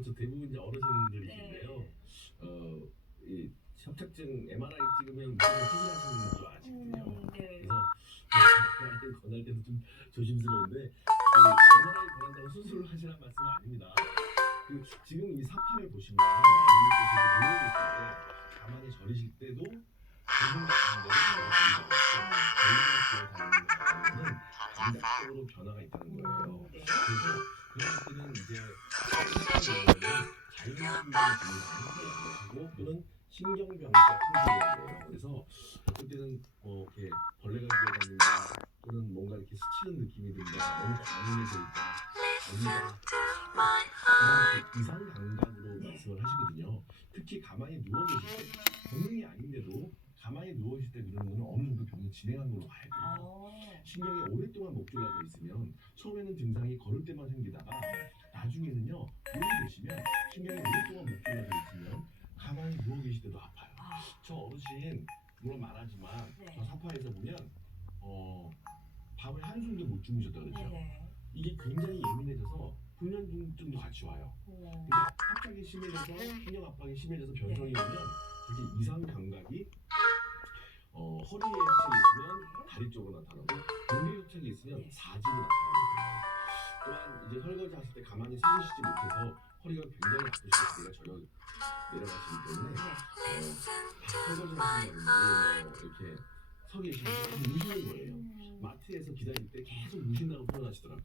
그렇죠. 대부분 이제 어르신들이신데요. 어, 이 협착증 MRI 찍으면 무조건 수술하시는 줄 아시거든요. 음, 네. 그래서 MRI 권할 때도 좀 조심스러운데 그 MRI 권한다고 수술을 하시라는 말씀은 아닙니다. 그 지금 이 사파를 보시면 어머니께서 누워 계실 때 가만히 저리실 때도 전문 감각을 감각적으로 변화가 있다는 거예요. 음, 네. 그래서 그런 때는 이제 자율신경이 지금 또는 통제라는 거예요. 그래서 어떨 때는 뭐 이렇게 벌레가 기어다닌다 또는 뭔가 이렇게 스치는 느낌이 든다 너무 과민해져 있다 아니다 이런 이상 감각으로 말씀을 하시거든요. 특히 가만히 누워 계실 때 본인이 아닌데도 가만히 누워 계실 때 그런 거는 어느 정도 병이 진행한 걸로 봐야 돼요. 어. 신경이 오랫동안 목줄라져 있으면 처음에는 증상이 걸을 때만 생기다가 나중에는요 누워 계시면 신경이 오랫동안 목줄라져 있으면 가만히 누워 계실 때도 아파요. 아, 저 어르신 물론 말하지만 네. 저 사파에서 보면 어 밤을 한숨도 못 주무셨다 그러죠. 네. 이게 굉장히 예민해져서 불면증도 같이 와요. 어. 근데 합작이 심해져서 신경 압박이 심해져서 변성이 오면 이렇게 이상 감각이 어, 허리에 있으면 있으면 네. 사지로 나타나거든요. 또한 이제 설거지 하실 때 가만히 서 계시지 못해서 허리가 굉장히 아프시고 다리가 저려 내려가시기 때문에 어, 설거지 하신다든지 뭐 이렇게 서 계시면 우시는 거예요. 음. 마트에서 기다릴 때 계속 우신다고 표현하시더라고요.